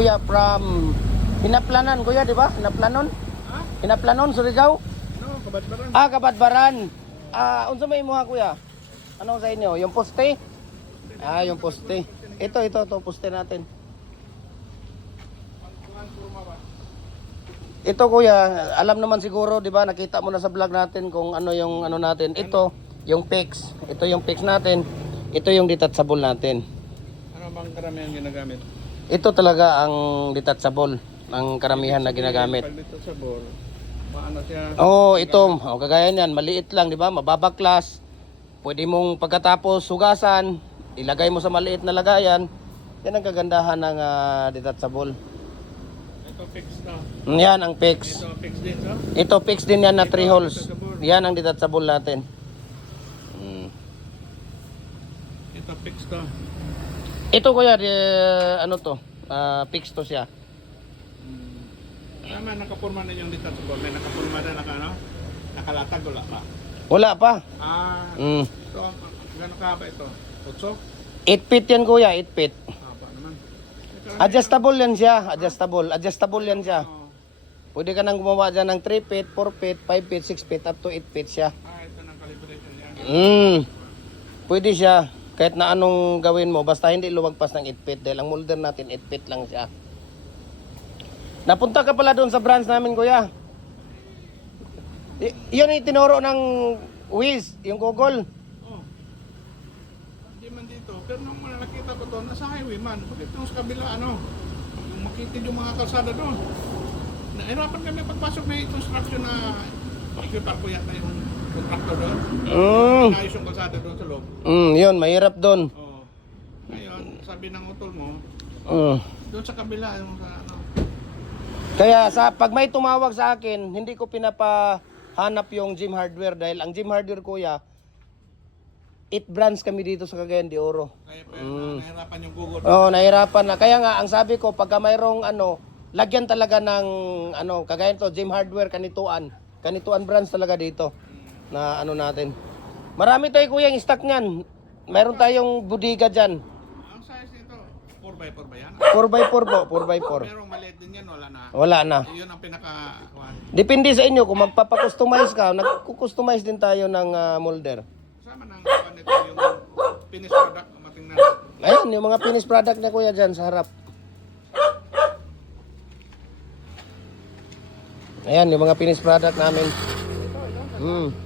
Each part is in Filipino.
kuya from Hinaplanan kuya, di ba? Hinaplanon? Ha? Hinaplanon, Surigao? Ano, Kabadbaran? Kabadbaran. Unsa may imuha kuya? Ano sa inyo? Yung poste? Yung poste. Ito, poste natin. Ito kuya, alam naman siguro, di ba? Nakita mo na sa vlog natin kung ano yung ano natin. Ito, yung fix. Ito yung fix natin. Ito yung detachable natin. Ano bang karamihan ginagamit? Ito talaga ang detachable, ang karamihan na ginagamit. Pag dito sa ball, maano siya? Ito, kagaya niyan, maliit lang, di ba? Mababaklas. Pwede mong pagkatapos sugasan, ilagay mo sa maliit na lagayan. Yan ang kagandahan ng detachable. Ito fix na. Yan ang fix. Ito fix din, so? Ito fix din yan na 3 holes. detachable. Yan ang detachable natin. Ito fix to. Ito kuya, ano to? Fix to siya. Tama, nakapurma na yung detachable. May nakapurma na nakalatag, wala pa. Wala pa. So, gano'n kahaba ito? 8? 8 feet yan kuya, 8 feet. Haba naman. Adjustable yan siya, adjustable yan siya. Oh. Pwede ka nang gumawa dyan ng 3 feet, 4 feet, 5 feet, 6 feet, up to 8 feet siya. Ito ng calibration yan. Pwede siya. Kahit na anong gawin mo, basta hindi lumagpas ng 8 feet. Dahil ang molder natin, 8 feet lang siya. Napunta ka pala doon sa branch namin, kuya. Yun yung tinuro ng Wiz, yung Google. Oh. Hindi man dito. Pero nung nakita ko doon, nasa highway man. Bakit nung sa kabila, yung makitid yung mga kalsada doon. Nahirapan kami pagpasok na yung construction na pag-prepare ko yata yung contractor doon. Naayos yung kalsada doon sa loob. Yun, mahirap doon. Oh. Ngayon, sabi ng utol mo, doon sa kabila, yung sa Kaya pag may tumawag sa akin, hindi ko pinapahanap yung Gym Hardware dahil ang Gym Hardware kuya, 8 branch kami dito sa Cagayan de Oro. Kaya nahirapan yung Google. Nahirapan na. Kaya nga, ang sabi ko, pagka mayroong lagyan talaga ng kagaya to, Gym Hardware, kanituan branch talaga dito na natin. Marami tayo kuya yung stock niyan. Mayroon tayong bodega dyan. Ang size nito, 4x4 ba yan? 4x4 po, 4x4. Pero maliit din yan, wala na. Wala na. Yun ang pinaka... Depende sa inyo, kung magpapakustomize ka, nagkukustomize din tayo ng molder. Kasama ng nito yung finished product, matingnan. Ayun, yung mga finished product na kuya dyan sa harap. Ayan, yung mga finished product namin.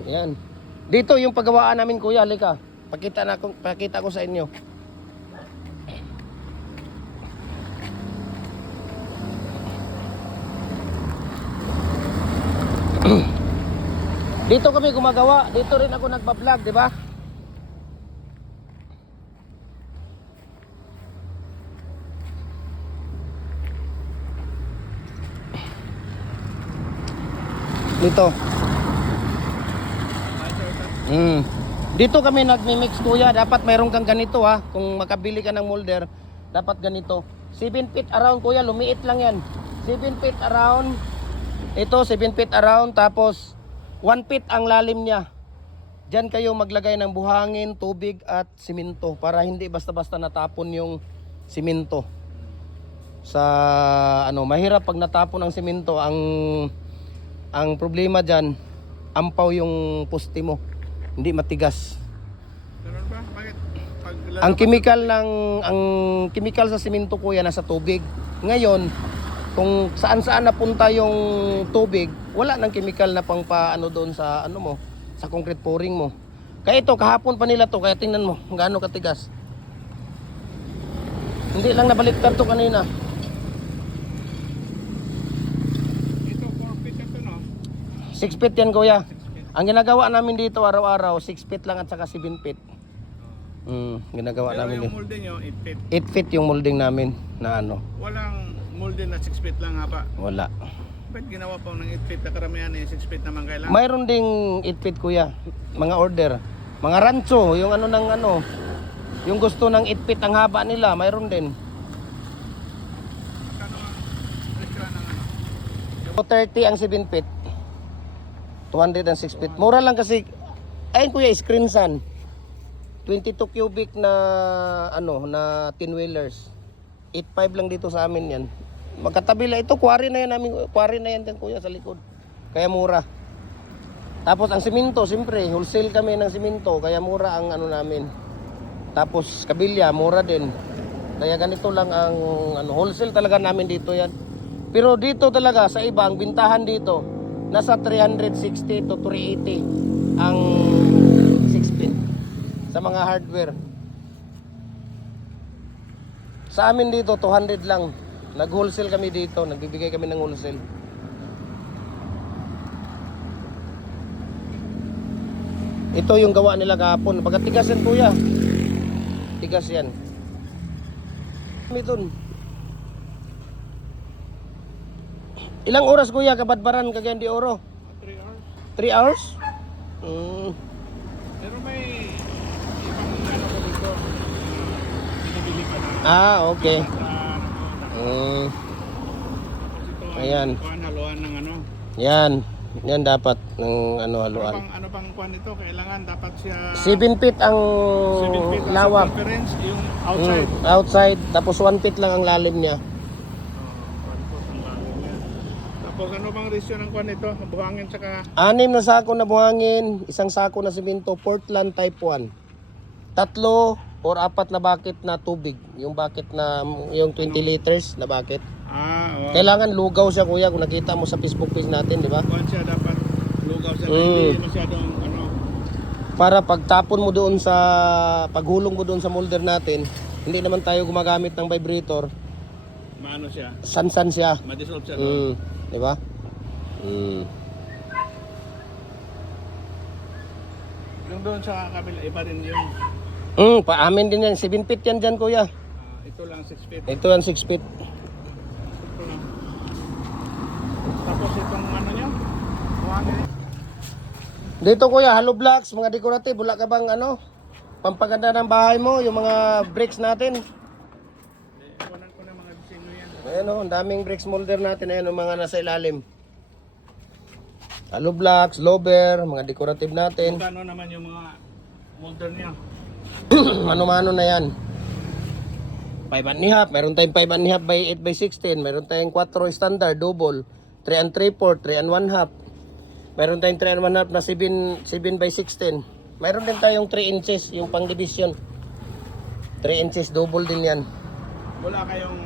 Ayan. Dito yung paggawaan namin kuya, halika. Pakita ko sa inyo. Dito kami gumagawa. Dito rin ako nagba-vlog, di ba? Dito. Dito kami nagmi-mix kuya. Dapat mayroon kang ganito ha. Kung makabili ka ng molder, dapat ganito. 7 feet around kuya, lumiit lang yan. 7 feet around. Ito 7 feet around, tapos 1 feet ang lalim niya. Diyan kayo maglagay ng buhangin, tubig at simento para hindi basta-basta natapon yung simento. Sa mahirap pag natapon ang simento, ang problema diyan, ampaw yung poste mo. Hindi matigas. Ganun ba? Bakit? Ang chemical sa simento kuya nasa tubig. Ngayon, kung saan-saan napunta yung tubig, wala nang chemical na pang doon sa sa concrete pouring mo. Kaya ito, kahapon pa nila to, kaya tingnan mo, gaano katigas. Hindi lang nabaliktad to kanina. Ito, 4 feet ito, no? 6 feet yan kuya. Ang ginagawa namin dito araw-araw, 6 feet lang at saka 7 feet. Ginagawa Pero namin yung din. molding nyo, 8 feet. 8 feet yung molding namin na Walang molding na 6 feet lang nga pa. wala. Ba't ginawa pa ng 8 feet na karamihan 6 feet naman kailangan? Mayroon ding 8 feet kuya, mga order. Mga rancho, yung yung gusto ng 8 feet ang haba nila, mayroon din. Magkano ang presyo ng 230 ang 7 feet. 206 feet. Mura lang kasi, ayun kuya, screen sun. 22 cubic na na 10 wheelers. 8.5 lang dito sa amin yan. Magkatabi lang. Ito, quarry na yan namin. Quarry na yan din kuya sa likod. Kaya mura. Tapos ang simento, siyempre, wholesale kami ng simento. Kaya mura ang ano namin. Tapos kabilya, mura din. Kaya ganito lang ang ano, wholesale talaga namin dito yan. Pero dito talaga, sa iba, ang bintahan dito, nasa 360 to 380 ang 6 feet sa mga hardware. Sa amin dito, 200 lang. Nag-wholesale kami dito, nagbibigay kami ng wholesale. Ito yung gawa nila kahapon. Pagkatigas yan kuya. Tigas yan. Dun. Ilang oras kuya kabadbaran Cagayan de Oro? 3 hours. 3 hours? Pero may ibang ano ko dito. Binibili ka na. Okay. Ito, Ayan. haluan ng ano. Yan. Yan dapat ng ano haluan. Ano bang kuan nito? Kailangan dapat siya 7 feet ang 7 feet ang lawak. circumference, yung outside. Outside. Tapos 1 feet lang ang lalim niya. Tapos ano bang ratio ng kuan nito? Buhangin tsaka 6 na sako na buhangin, 1 sako na simento, Portland type 1. 3 or 4 na bucket na tubig. Yung bucket na, yung 20 liters na bucket. Kailangan lugaw siya kuya, kung nakita mo sa Facebook page natin, di ba? kuan siya dapat lugaw siya, hindi masyadong ano. Para pagtapon mo doon sa, paghulong mo doon sa molder natin, hindi naman tayo gumagamit ng vibrator, Maano siya, sansan siya. ma-dissolve siya doon. Di ba? Yung doon sa kabila, iba rin yung Paamin din yan, 7 feet yan dyan kuya. ito lang 6 feet. Ito yan 6 feet. Ito lang. Tapos itong ano niya, buhangin. Dito kuya, hollow blocks, mga decorative, wala ka bang ano? Pampaganda ng bahay mo, yung mga bricks natin. Kunan ko na mga disenyo yan. Ayan o, ang daming bricks molder natin, ayan o, mga nasa ilalim. Hollow blocks, lower, mga decorative natin. Kano naman yung mga molder niya? Mano-mano na yan. 5.5, meron tayong 5.5 by 8 by 16, meron tayong 4 standard, double, 3 and 3/4, 3 and 1/2. Meron tayong 3 and 1/2 na 7 by 16. Meron din tayong 3 inches, yung pang division. 3 inches, double din yan. Wala kayong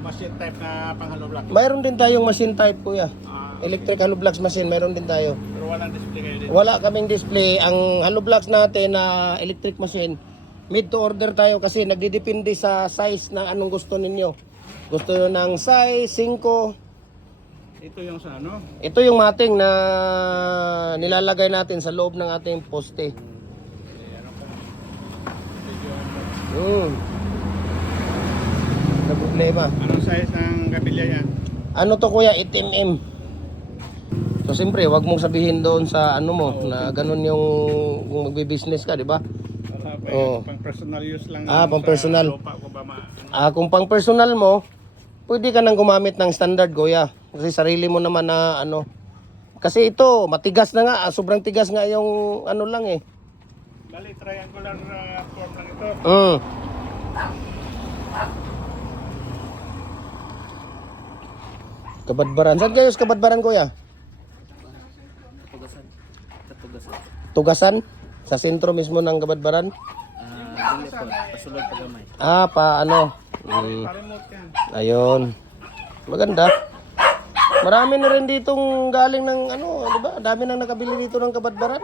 machine type na pang hollow block? Mayroon din tayong machine type kuya. Ah, Electric hollow blocks machine, meron din tayo. pero walang display kayo dito? Wala kaming display. Ang hollow blocks natin na electric machine, made to order tayo kasi nagdidepende sa size ng anong gusto ninyo. Gusto nyo ng size, 5. Ito yung sa ano? Ito yung mating na nilalagay natin sa loob ng ating poste. Na problema. Anong size ng kabilya yan? Ano to kuya? 8mm. So siyempre, wag mong sabihin doon sa ano mo na ganun yung kung magbi-business ka, di ba? Wala pa Oo. pang personal use lang. Pang personal. Lupa ko ba Kung pang personal mo, pwede ka nang gumamit ng standard kuya. Kasi sarili mo naman na ano. Kasi ito, matigas na nga. Sobrang tigas nga yung ano lang eh. Bali, triangular form lang ito. Kabadbaran. Saan kayo sa Kabadbaran kuya? Tugasan? Sa sentro mismo ng Kabadbaran? Dili po, pasulod pa gamay. Paano? Pa-remote yan. Ayun. Maganda. Marami na rin ditong galing ng ano, di ba? Dami nang nakabili dito ng Kabadbaran.